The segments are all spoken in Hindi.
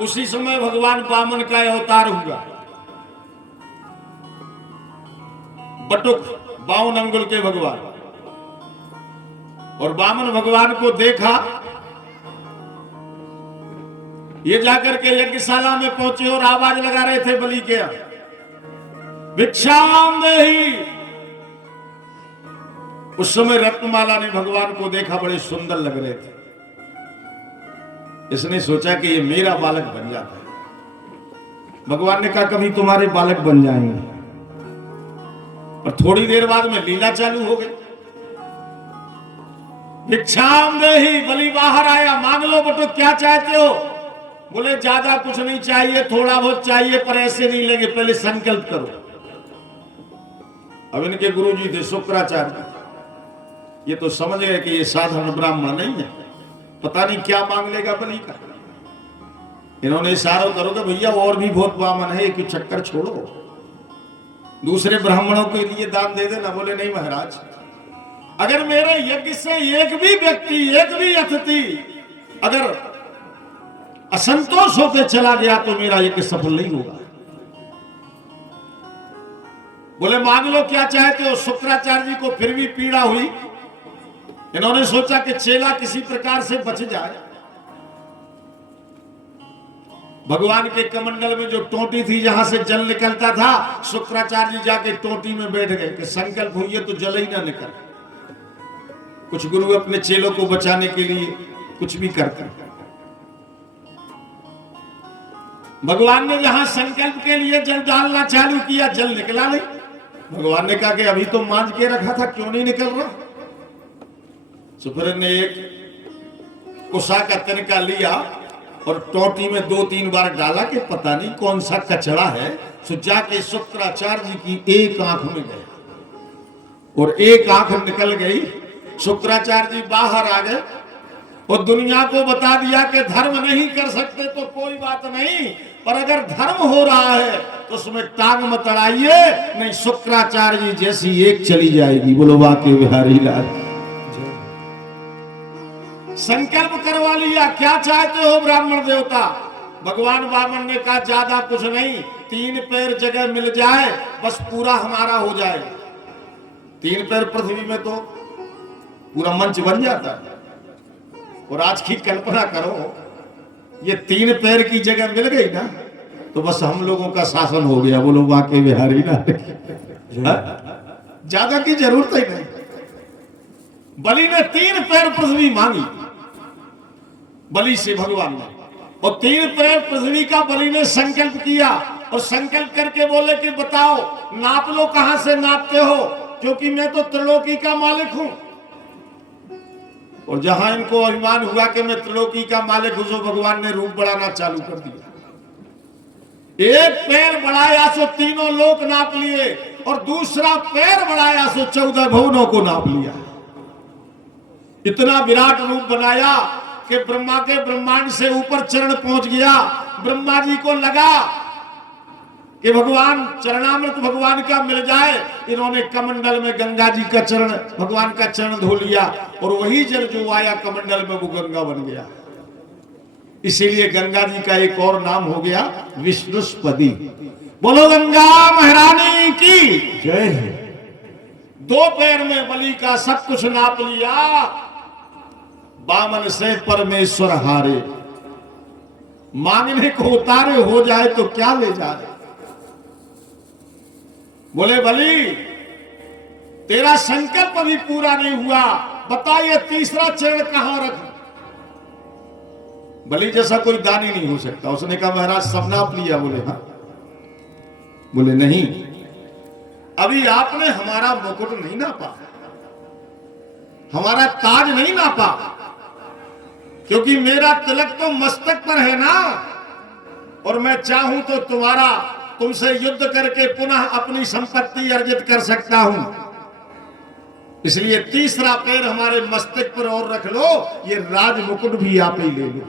उसी समय भगवान वामन का अवतार हुआ। बटुक 52 अंगुल के भगवान, और वामन भगवान को देखा। ये जाकर के यज्ञशाला में पहुंचे और आवाज लगा रहे थे बलि के, भिक्षाम देहि। उस समय रत्नमाला ने भगवान को देखा, बड़े सुंदर लग रहे थे। इसने सोचा कि ये मेरा बालक बन जाता है। भगवान ने कहा कभी तुम्हारे बालक बन जाएंगे। और थोड़ी देर बाद में लीला चालू हो गई। भिक्षाम देहि, बलि बाहर आया, मांग लो बटुक, क्या चाहते हो? बोले ज्यादा कुछ नहीं चाहिए, थोड़ा बहुत चाहिए, पर ऐसे नहीं लेंगे, पहले संकल्प करो। अब इनके गुरुजी थे शुक्राचार्य, ये तो समझ गए कि ये साधारण ब्राह्मण नहीं है, पता नहीं क्या मांग लेगा बलि का। इन्होंने इशारा करो कि भैया और भी बहुत वामन है, एक चक्कर छोड़ो, दूसरे ब्राह्मणों के लिए दान दे देना। बोले नहीं महाराज, अगर मेरे यज्ञ से एक भी व्यक्ति, एक भी अतिथि अगर असंतोष होकर चला गया तो मेरा यज्ञ सफल नहीं होगा। बोले मांग लो क्या चाहते हो। शुक्राचार्य जी को फिर भी पीड़ा हुई। इन्होंने सोचा कि चेला किसी प्रकार से बच जाए। भगवान के कमंडल में जो टोटी थी, जहां से जल निकलता था, शुक्राचार्य जी जाके टोटी में बैठ गए कि संकल्प हुई है तो जल ही ना निकल। कुछ गुरु अपने चेलों को बचाने के लिए कुछ भी करते हैं। भगवान ने जहां संकल्प के लिए जल डालना चालू किया, जल निकला नहीं। भगवान ने कहा कि अभी तो मांझ के रखा था, क्यों नहीं निकल रहा? सुफर ने एक कुशा का तिनका लिया और टोटी में 2-3 बार डाला कि पता नहीं कौन सा कचरा है। सो जाके शुक्राचार्य जी की एक आंख में गया और एक आंख निकल गई। शुक्राचार्य जी बाहर आ गए और दुनिया को बता दिया कि धर्म नहीं कर सकते तो कोई बात नहीं, पर अगर धर्म हो रहा है तो उसमें टांग मत अड़ाइए, नहीं शुक्राचार्य जी जैसी एक चली जाएगी। बोलो बाके बिहारी लाल। संकल्प करवा लिया, क्या चाहते हो ब्राह्मण देवता? भगवान वामन ने कहा ज्यादा कुछ नहीं, 3 पैर जगह मिल जाए बस पूरा हमारा हो जाए। 3 पैर पृथ्वी में तो पूरा मंच बन जाता है। और आज की कल्पना करो, ये 3 पैर की जगह मिल गई ना तो बस हम लोगों का शासन हो गया। बोलो बाके बिहारी ना, ज्यादा की जरूरत ही नहीं। बलि ने 3 पैर पृथ्वी मांगी बलि से भगवान ने, और 3 पैर पृथ्वी का बलि ने संकल्प किया। और संकल्प करके बोले कि बताओ नाप लो, कहां से नापते हो, क्योंकि मैं तो त्रिलोकी का मालिक हूं। और जहां इनको अभिमान हुआ कि मैं त्रिलोकी का मालिक हूं, तो भगवान ने रूप बढ़ाना चालू कर दिया। एक पैर बढ़ाया सो तीनों लोक नाप लिए, और दूसरा पैर बढ़ाया सो 14 भुवनों को नाप लिया। इतना विराट रूप बनाया कि ब्रह्मा के ब्रह्मांड से ऊपर चरण पहुंच गया। ब्रह्मा जी को लगा कि भगवान चरणामृत भगवान का मिल जाए। इन्होंने कमंडल में गंगा जी का चरण, भगवान का चरण धो लिया, और वही जल जो आया कमंडल में वो गंगा बन गया। इसीलिए गंगा जी का एक और नाम हो गया विष्णुस्पदी। बोलो गंगा महारानी की जय। 2 पैर में बलि का सब कुछ नाप लिया। वामन से परमेश्वर हारे, मांगने को उतारे हो जाए तो क्या ले जा रहे। बोले बलि तेरा संकल्प अभी पूरा नहीं हुआ, बता ये तीसरा चरण कहां रख। बलि जैसा कोई दानी नहीं हो सकता। उसने कहा महाराज सब नाप लिया। बोले हाँ। बोले नहीं, अभी आपने हमारा मुकुट नहीं नापा, हमारा ताज नहीं नापा, क्योंकि मेरा तिलक तो मस्तक पर है ना, और मैं चाहूं तो तुमसे युद्ध करके पुनः अपनी संपत्ति अर्जित कर सकता हूं। इसलिए तीसरा पैर हमारे मस्तक पर और रख लो, ये राज मुकुट भी आप ही ले लो।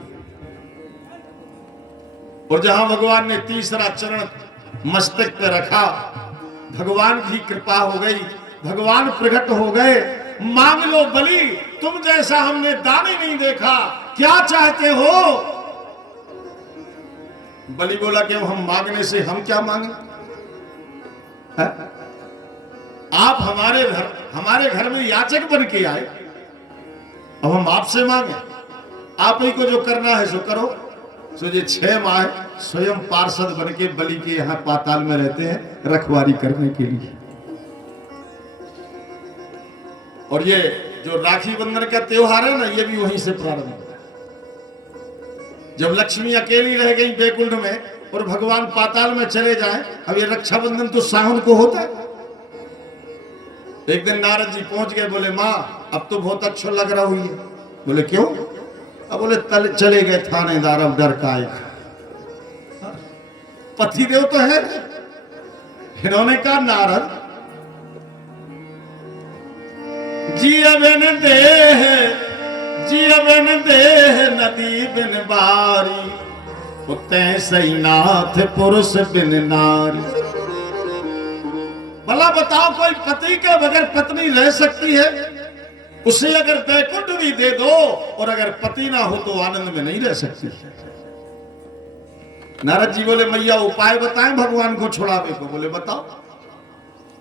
और जहां भगवान ने तीसरा चरण मस्तक पर रखा, भगवान की कृपा हो गई, भगवान प्रकट हो गए। मांग लो बलि, तुम जैसा हमने दानी नहीं देखा, क्या चाहते हो? बलि बोला कि हम मांगने से हम क्या मांगे, है? आप हमारे घर में याचक बन के आए, अब हम आपसे मांगे? आप ही को जो करना है सो करो। सो ये 6 माह स्वयं पार्षद बन के बलि के यहाँ पाताल में रहते हैं रखवारी करने के लिए। और ये जो राखी बंधन का त्योहार है ना, ये भी वहीं से प्रारंभ हुआ। जब लक्ष्मी अकेली रह गई बैकुंठ में और भगवान पाताल में चले जाएं, अब ये रक्षाबंधन तो सावन को होता है। एक दिन नारद जी पहुंच गए, बोले माँ अब तो बहुत अच्छा लग रहा हुई है। बोले क्यों? अब बोले चले गए थानेदार, अब डर का आएगा। पतिदेव तो है। इन्होंने कहा नारद जिया बिन देह नदी बिन बारी, उते सही नाथ पुरुष बिन नारी। भला बताओ कोई पति के बगैर पत्नी रह सकती है? उसे अगर बैकुंठ भी दे दो और अगर पति ना हो तो आनंद में नहीं रह सकती। नारद जी बोले मैया उपाय बताएं भगवान को छुड़ावे को। बोले बताओ।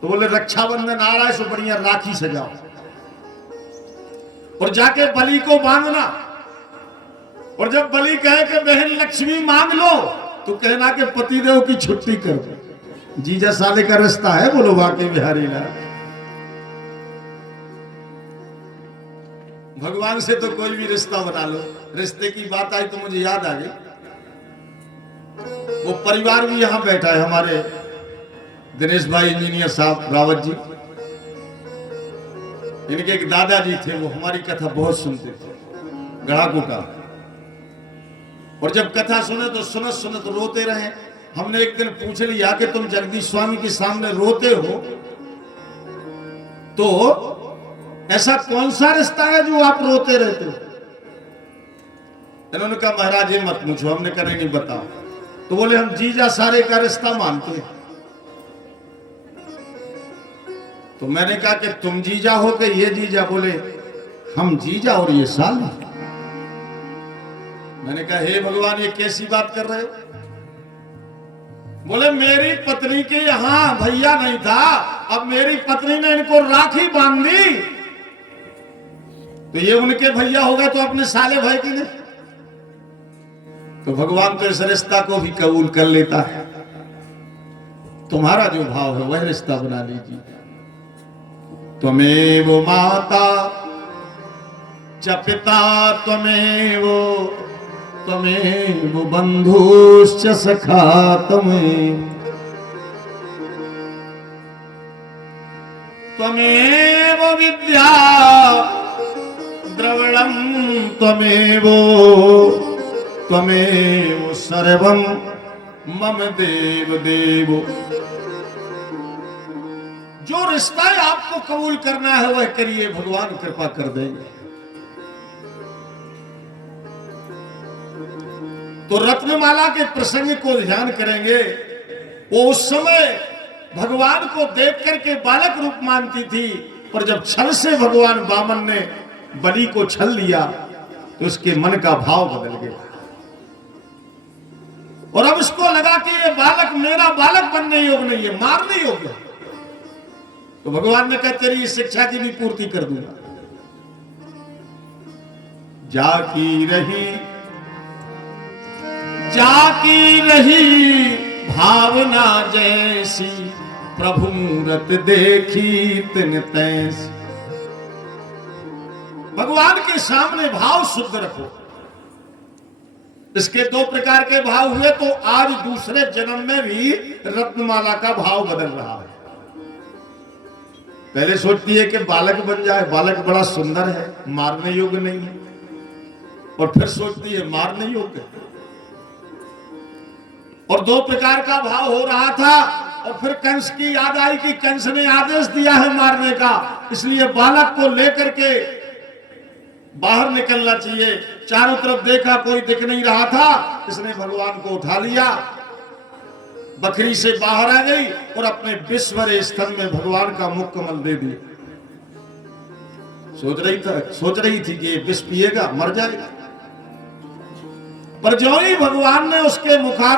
तो बोले रक्षाबंधन आ रहा है, सो बढ़िया राखी सजाओ और जाके बलि को बांधना। और जब बलि कहे कि बहन लक्ष्मी मांग लो, तो कहना कि पतिदेव की छुट्टी कर दो। जीजा साले का रिश्ता है, बोलो वाकई बिहारी लाल। भगवान से तो कोई भी रिश्ता बना लो। रिश्ते की बात आई तो मुझे याद आ गई, वो परिवार भी यहां बैठा है, हमारे दिनेश भाई इंजीनियर साहब रावत जी। इनके एक दादाजी थे, वो हमारी कथा बहुत सुनते थे, गड़ाकू का। और जब कथा सुने तो सुनत रोते रहे। हमने एक दिन पूछ लिया कि तुम जगदीश स्वामी के सामने रोते हो, तो ऐसा कौन सा रिश्ता है जो आप रोते रहते हो? इन्होंने कहा महाराज ये मत पूछो, हमने कहा नहीं बताओ। तो बोले हम जीजा सारे का रिश्ता मानते हैं। तो मैंने कहा कि तुम जीजा हो कि ये जीजा? बोले हम जीजा और ये साली। मैंने कहा हे भगवान ये कैसी बात कर रहे हो? बोले मेरी पत्नी के यहां भैया नहीं था, अब मेरी पत्नी ने इनको राखी बांध दी, तो ये उनके भैया हो गए, तो अपने साले भाई की नहीं। तो भगवान तो इस रिश्ता को भी कबूल कर लेता है। तुम्हारा जो भाव है वह रिश्ता बना लीजिए। त्वमेव माता च पिता त्वमेव बंधुश्च सखा त्वमेव विद्या द्रविणं त्वमेव सर्वं मम देव देव। जो रिश्ता है आपको कबूल करना है वह करिए, भगवान कृपा कर देंगे। तो रत्नमाला के प्रसंग को ध्यान करेंगे। वो उस समय भगवान को देख करके बालक रूप मानती थी, पर जब छल से भगवान वामन ने बलि को छल लिया तो उसके मन का भाव बदल गया। और अब उसको लगा कि ये बालक मेरा बालक बनने योग्य नहीं है, मारने योग्य है। तो भगवान ने कहा तेरी इस शिक्षा की भी पूर्ति कर दूंगा। जाकी रही भावना जैसी, प्रभु मूरत देखी तिन तैसी। भगवान के सामने भाव शुद्ध रखो। इसके 2 प्रकार के भाव हुए, तो आज दूसरे जन्म में भी रत्नमाला का भाव बदल रहा है। पहले सोचती है कि बालक बन जाए, बालक बड़ा सुंदर है, मारने योग्य नहीं है, और फिर सोचती है मारने योग्य। और 2 प्रकार का भाव हो रहा था, और फिर कंस की याद आई कि कंस ने आदेश दिया है मारने का, इसलिए बालक को लेकर के बाहर निकलना चाहिए। चारों तरफ देखा कोई दिख नहीं रहा था, इसने भगवान को उठा लिया, बकरी से बाहर आ गई और अपने विश्वर स्तन में भगवान का मुख कमल दे दिया। सोच रही थी कि विष पिएगा मर जाएगा, पर जो ही भगवान ने उसके मुखार